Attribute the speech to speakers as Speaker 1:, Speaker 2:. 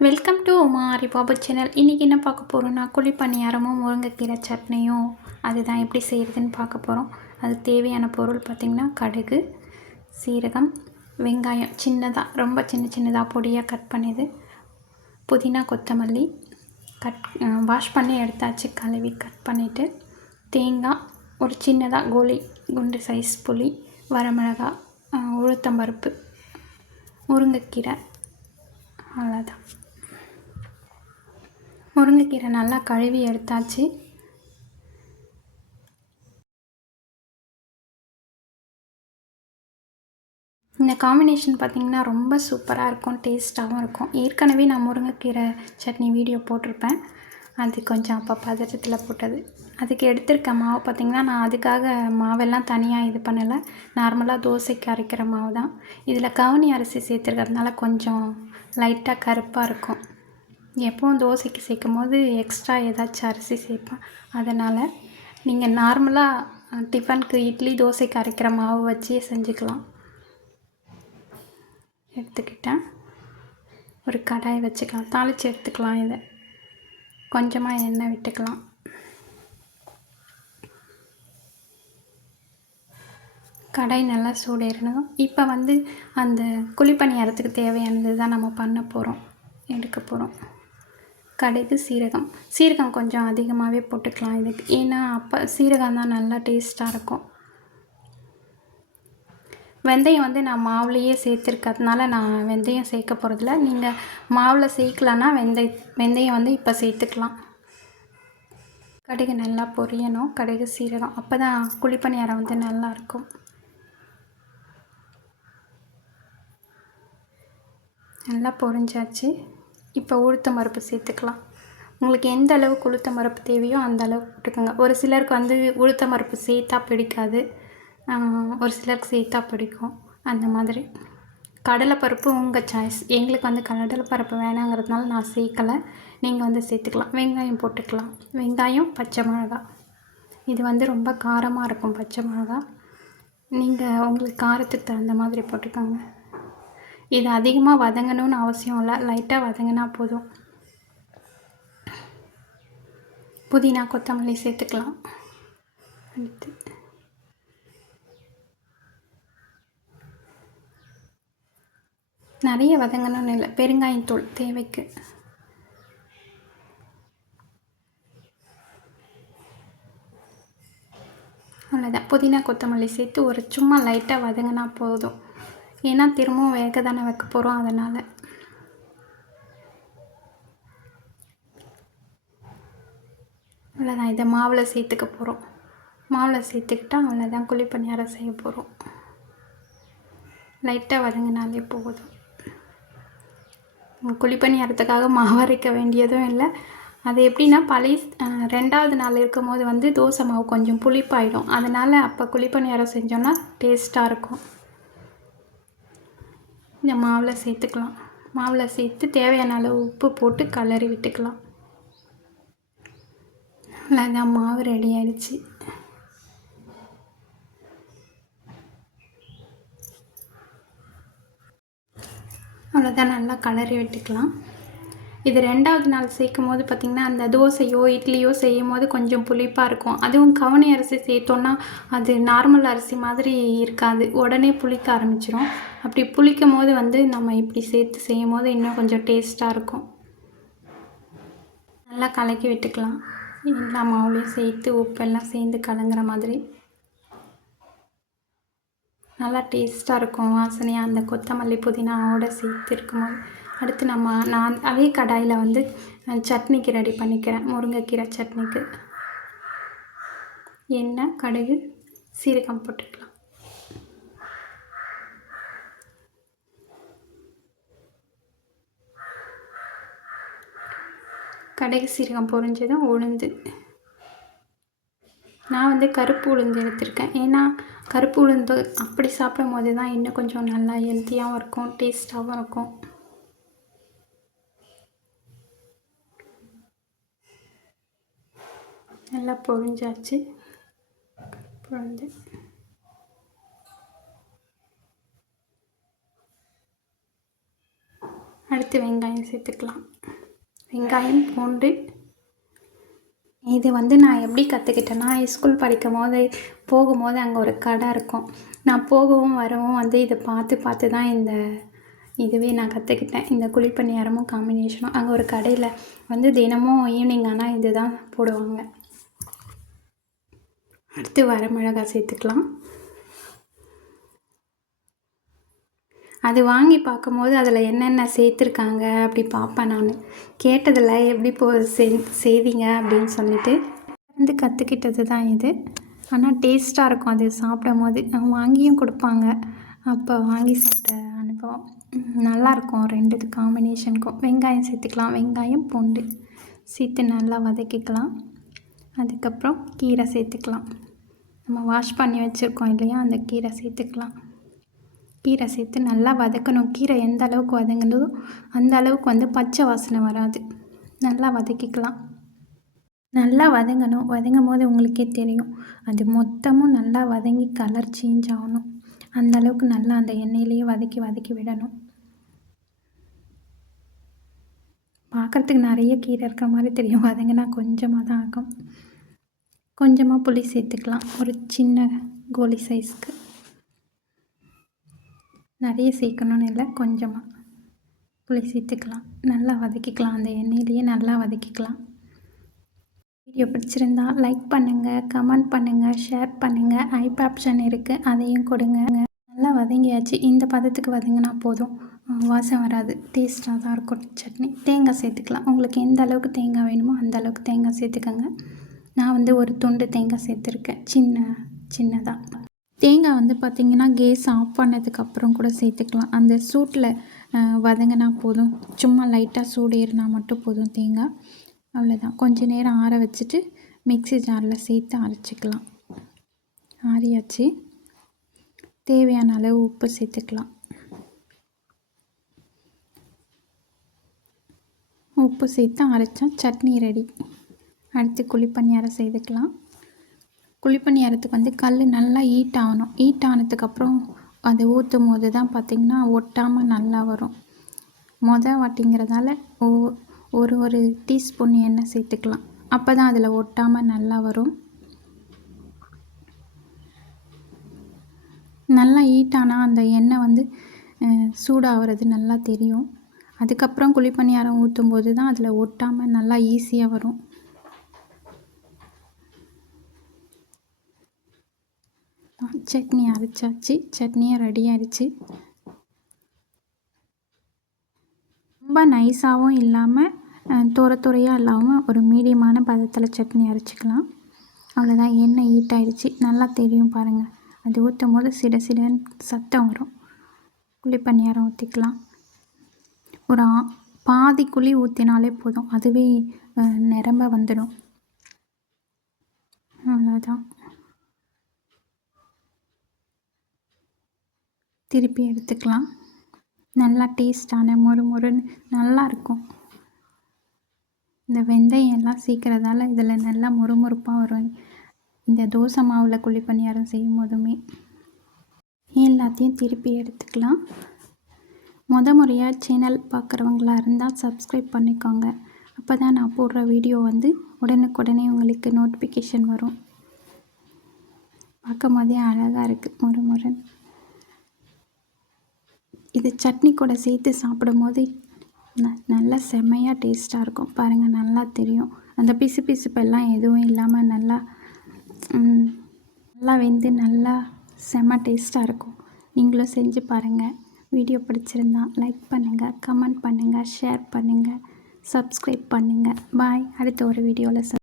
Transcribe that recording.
Speaker 1: Welcome to உமாரி Babu channel இன்றைக்கி என்ன பார்க்க போகிறோம்னா குழி பணியாரமும் முருங்கைக்கீரை சட்னியும் அதுதான் எப்படி செய்கிறதுன்னு பார்க்க போகிறோம் அதுக்கு தேவையான பொருள் பார்த்திங்கன்னா கடுகு சீரகம் வெங்காயம் சின்னதாக ரொம்ப சின்ன சின்னதாக பொடியாக கட் பண்ணிது புதினா கொத்தமல்லி கட் வாஷ் பண்ணி எடுத்தாச்சு கழுவி கட் பண்ணிவிட்டு தேங்காய் ஒரு சின்னதாக கோலி குண்டு சைஸ் புளி வரமிளகா உளுத்தம்பருப்பு முருங்கைக்கீரை அவ்வளோதான் முருங்கைக்கீரை நல்லா கழுவி எடுத்தாச்சு. இந்த காம்பினேஷன் பார்த்திங்கன்னா ரொம்ப சூப்பராக இருக்கும் டேஸ்ட்டாகவும் இருக்கும். ஏற்கனவே நான் முருங்கைக்கீரை சட்னி வீடியோ போட்டிருப்பேன். அது கொஞ்சம் அப்போ பதட்டத்தில் போட்டது. அதுக்கு எடுத்திருக்க மாவு பார்த்திங்கன்னா நான் அதுக்காக மாவெல்லாம் தனியாக இது பண்ணலை. நார்மலாக தோசைக்கு அரைக்கிற மாவு தான் இதில் கவுனி அரிசி சேர்த்துருக்கிறதுனால கொஞ்சம் லைட்டாக கருப்பாக இருக்கும். எப்போவும் தோசைக்கு சேர்க்கும் போது எக்ஸ்ட்ரா ஏதாச்சும் அரிசி சேர்ப்பேன். அதனால் நீங்கள் நார்மலாக டிஃபனுக்கு இட்லி தோசைக்கு அரைக்கிற மாவு வச்சே செஞ்சுக்கலாம். எடுத்துக்கிட்டேன். ஒரு கடாய் வச்சுக்கலாம். தாளித்து எடுத்துக்கலாம் இதை. கொஞ்சமாக எண்ணெய் விட்டுக்கலாம். கடாய் நல்லா சூடேறணும். இப்போ வந்து அந்த குழிப்பணியாரத்துக்கு தேவையானது தான் நம்ம பண்ண போகிறோம் எடுக்க போகிறோம் கடுகு சீரகம். சீரகம் கொஞ்சம் அதிகமாகவே போட்டுக்கலாம் இதுக்கு. ஏன்னா அப்போ சீரகம் தான் நல்லா டேஸ்ட்டாக இருக்கும். வெந்தயம் வந்து நான் மாவுலேயே சேர்த்துருக்கிறதுனால நான் வெந்தயம் சேர்க்க போகிறதில்ல நீங்கள் மாவில் சேர்க்கலன்னா வெந்தய வெந்தயம் வந்து இப்போ சேர்த்துக்கலாம். கடுகு நல்லா பொரியணும். கடுகு சீரகம். அப்போ தான் குழிப்பணியாரம் வந்து நல்லாயிருக்கும் நல்லா பொரிஞ்சாச்சு. இப்போ உளுத்தம் மரப்பு சேர்த்துக்கலாம். உங்களுக்கு எந்த அளவுக்கு உளுத்த மரப்பு தேவையோ அந்த அளவுக்கு போட்டுக்கோங்க. ஒரு சிலருக்கு வந்து உளுத்த மரப்பு சேர்த்தா பிடிக்காது. ஒரு சிலருக்கு சேர்த்தா பிடிக்கும். அந்த மாதிரி. கடலைப்பருப்பு உங்கள் சாய்ஸ் எங்களுக்கு வந்து கடலைப்பருப்பு வேணாங்கிறதுனால நான் சேர்க்கலை. நீங்கள் வந்து சேர்த்துக்கலாம். வெங்காயம் போட்டுக்கலாம். வெங்காயம் பச்சை மிளகா. இது வந்து ரொம்ப காரமாக இருக்கும் பச்சை மிளகா. நீங்கள் உங்களுக்கு காரத்துக்கு தகுந்த மாதிரி போட்டுக்கோங்க. இது அதிகமாக வதங்கணும்னு அவசியம் இல்லை. லைட்டாக வதங்கினா போதும். புதினா கொத்தமல்லி சேர்த்துக்கலாம். அடுத்து. நிறைய வதங்கணும்னு இல்லை. பெருங்காயத்தூள் தேவைக்கு. அவ்வளோதான் புதினா கொத்தமல்லி சேர்த்து ஒரு சும்மா லைட்டாக வதங்கினா போதும். ஏன்னா திரும்பவும் வேக தானே வைக்க போகிறோம் அதனால். அவ்வளோதான் இதை மாவில் சேர்த்துக்க போகிறோம் மாவில் சேர்த்துக்கிட்டா அவ்வளோதான் குழி பணியாரம் செய்ய போகிறோம் லைட்டாக வதங்கினாலே போதும். குழி பணியாரத்துக்காக மாவு அரைக்க வேண்டியதும் இல்லை. அது எப்படின்னா பழைய ரெண்டாவது நாள் இருக்கும் போது வந்து தோசை மாவு கொஞ்சம் புளிப்பாயிடும். அதனால் அப்போ குழிப்பணியாரம் செஞ்சோன்னா டேஸ்ட்டாக இருக்கும். இந்த மாவில் சேர்த்துக்கலாம். மாவில் சேர்த்து தேவையான அளவு உப்பு போட்டு கலரி விட்டுக்கலாம். அவ்வளோதான் மாவு ரெடி ஆயிடுச்சு. அவ்வளோதான் நல்லா கலரி விட்டுக்கலாம். இது ரெண்டாவது நாள் சேர்க்கும் போது பார்த்திங்கன்னா அந்த தோசையோ இட்லியோ செய்யும் போது கொஞ்சம் புளிப்பாக இருக்கும். அதுவும் கவனி அரிசி சேர்த்தோன்னா அது நார்மல் அரிசி மாதிரி இருக்காது. உடனே புளிக்க ஆரம்பிச்சிடும் அப்படி புளிக்கும் போது வந்து நம்ம இப்படி சேர்த்து செய்யும் போது இன்னும் கொஞ்சம் டேஸ்ட்டாக இருக்கும். நல்லா கலக்கி விட்டுக்கலாம். எல்லா மாவுலேயும் சேர்த்து உப்பெல்லாம் சேர்ந்து கலங்குற மாதிரி. நல்லா டேஸ்ட்டாக இருக்கும். வாசனையாக அந்த கொத்தமல்லி புதினாவோட சேர்த்து இருக்கும்போது. அடுத்து நம்ம நான் அதே கடாயில் வந்து சட்னிக்கு ரெடி பண்ணிக்கிறேன். முருங்கைக்கீரை சட்னிக்கு. எண்ணெய் கடுகு சீரகம் போட்டுக்கலாம். கடுகு சீரகம் பொரிஞ்சதும் உளுந்து. நான் வந்து கருப்பு உளுந்து எடுத்திருக்கேன். ஏன்னா கருப்பு உளுந்து அப்படி சாப்பிடும் போது தான் இன்னும் கொஞ்சம் நல்லா ஹெல்த்தியாகவும் இருக்கும் டேஸ்ட்டாகவும் இருக்கும். நல்லா பொழிஞ்சாச்சு பொழிஞ்சு அடுத்து அடுத்து வெங்காயம் சேர்த்துக்கலாம். வெங்காயம் பூண்டு. இது வந்து நான் எப்படி கற்றுக்கிட்டேன்னா ஸ்கூல் படிக்கும் போது போகும்போது அங்கே ஒரு கடை இருக்கும். நான் போகவும் வரவும் வந்து இதை பார்த்து பார்த்து தான் இந்த இதுவே நான் கற்றுக்கிட்டேன் இந்த குழிப்பணியாரமும் காம்பினேஷனும் அங்கே ஒரு கடையில் வந்து தினமும் ஈவினிங் ஆனால் இது தான் போடுவாங்க. அடுத்து வரமிளகாய் சேர்த்துக்கலாம். அது வாங்கி பார்க்கும்போது அதில் என்னென்ன சேர்த்துருக்காங்க அப்படி பார்ப்பேன் நான். கேட்டதில் எப்படி போ செய்வீங்க அப்படின்னு சொல்லிட்டு வந்து கற்றுக்கிட்டது தான் இது ஆனால் டேஸ்ட்டாக இருக்கும் அது சாப்பிடும் போது வாங்கியும் கொடுப்பாங்க. அப்போ வாங்கி சாப்பிட்ட அனுபவம். நல்லாயிருக்கும் ரெண்டு இது காம்பினேஷனுக்கும் வெங்காயம் சேர்த்துக்கலாம். வெங்காயம் பூண்டு. சேர்த்து நல்லா வதக்கிக்கலாம். அதுக்கப்புறம் கீரை சேர்த்துக்கலாம். நம்ம வாஷ் பண்ணி வச்சுருக்கோம் இல்லையா? அந்த கீரை சேர்த்துக்கலாம். கீரை சேர்த்து நல்லா வதக்கணும். கீரை எந்த அளவுக்கு வதங்கினதோ அந்த அளவுக்கு வந்து பச்சை வாசனை வராது. நல்லா வதக்கிக்கலாம். நல்லா வதங்கணும். வதங்கும் போது உங்களுக்கே தெரியும். அது மொத்தமும் நல்லா வதங்கி கலர் சேஞ்ச் ஆகணும். அந்த அளவுக்கு நல்லா அந்த எண்ணெயிலேயே வதக்கி வதக்கி விடணும். பார்க்குறதுக்கு நிறைய கீரை இருக்கிற மாதிரி தெரியும். வதங்கினா கொஞ்சமாக தான் ஆகும். கொஞ்சமாக புளி சேர்த்துக்கலாம். ஒரு சின்ன கோலி சைஸ்க்கு நிறைய சேர்க்கணுன்னு இல்லை கொஞ்சமாக புளி சேர்த்துக்கலாம். நல்லா வதக்கிக்கலாம். அந்த எண்ணெயிலேயே நல்லா வதக்கிக்கலாம். வீடியோ பிடிச்சிருந்தா லைக் பண்ணுங்கள் கமெண்ட் பண்ணுங்கள் ஷேர் பண்ணுங்கள் ஐப் ஆப்ஷன் இருக்குது அதையும் கொடுங்க. நல்லா வதங்கியாச்சு. இந்த பதத்துக்கு வதங்கினா போதும். வாசம் வராது. டேஸ்ட்டாக தான் இருக்கும். சட்னி தேங்காய் சேர்த்துக்கலாம். உங்களுக்கு எந்த அளவுக்கு தேங்காய் வேணுமோ அந்த அளவுக்கு தேங்காய் சேர்த்துக்கோங்க. நான் வந்து ஒரு துண்டு தேங்காய் சேர்த்துருக்கேன். சின்ன சின்னதாக தேங்காய் வந்து பார்த்திங்கன்னா கேஸ் ஆஃப் பண்ணதுக்கப்புறம் கூட சேர்த்துக்கலாம். அந்த சூட்டில் வதங்கினா போதும். சும்மா லைட்டாக சூடு ஏறினா மட்டும் போதும் தேங்காய். அவ்வளோதான் கொஞ்ச நேரம் ஆற வச்சுட்டு மிக்ஸி ஜாரில் சேர்த்து அரைச்சிக்கலாம். ஆறியாச்சு. தேவையான அளவு உப்பு சேர்த்துக்கலாம். உப்பு சேர்த்து அரைச்சா சட்னி ரெடி அடுத்து குழிப்பணியாரம் செய்துக்கலாம். குழிப்பணியாரத்துக்கு வந்து கல் நல்லா ஹீட் ஆகணும். ஹீட் ஆனதுக்கப்புறம் அதை ஊற்றும் போது தான் பார்த்திங்கன்னா ஒட்டாமல் நல்லா வரும். மொதல் வாட்டிங்கிறதால ஒ ஒரு ஒரு டீஸ்பூன் எண்ணெய் சேர்த்துக்கலாம். அப்போ தான் அதில் ஒட்டாமல் நல்லா வரும். நல்லா ஹீட் ஆனால் அந்த எண்ணெய் வந்து சூடாகிறது நல்லா தெரியும். அதுக்கப்புறம் குழிப்பணியாரம் ஊற்றும் போது தான் அதில் ஒட்டாமல் நல்லா ஈஸியாக வரும். சட்னி அரைச்சாச்சு. சட்னியும் ரெடி ஆயிடுச்சு. ரொம்ப நைஸாகவும் இல்லாமல் தூர துறையாக இல்லாமல் ஒரு மீடியமான பதத்தில் சட்னி அரைச்சிக்கலாம். அவ்வளோதான் எண்ணெய் ஹீட் நல்லா தெரியும் பாருங்கள் அது ஊற்றும் போது சிட சிடன்னு சத்தம் வரும். குழி பணியாரம் ஊற்றிக்கலாம் ஒரு பாதி குழி ஊற்றினாலே போதும். அதுவே நிரம்ப வந்துடும். அவ்வளோதான் திருப்பி எடுத்துக்கலாம். நல்லா டேஸ்டான மொறு மொறுன்னு நல்லாயிருக்கும் இந்த வெந்தயம் எல்லாம் சீக்கிறதால இதில் நல்லா மொறுமொறுப்பாக வரும். இந்த தோசை மாவில் குழி பணியாரம் செய்யும் போதுமே எல்லாத்தையும் திருப்பி எடுத்துக்கலாம். முத முறையாக சேனல் பார்க்குறவங்களா இருந்தால் சப்ஸ்கிரைப் பண்ணிக்கோங்க. அப்போ தான் நான் போடுற வீடியோ வந்து உடனுக்குடனே உங்களுக்கு நோட்டிஃபிகேஷன் வரும். பார்க்கும் போதே அழகாக இருக்குது முறு முருன்னு இது சட்னி கூட சேர்த்து சாப்பிடும்போது ந நல்லா செம்மையாக டேஸ்ட்டாக இருக்கும். பாருங்கள் நல்லா தெரியும். அந்த பிசு பிசுப்பெல்லாம் எதுவும் இல்லாமல் நல்லா நல்லா வெந்து நல்லா செம்ம டேஸ்ட்டாக இருக்கும். நீங்களும் செஞ்சு பாருங்கள் வீடியோ பிடிச்சிருந்தா லைக் பண்ணுங்கள் கமெண்ட் பண்ணுங்கள் ஷேர் பண்ணுங்கள் சப்ஸ்கிரைப் பண்ணுங்கள் பாய் அடுத்த ஒரு வீடியோவில்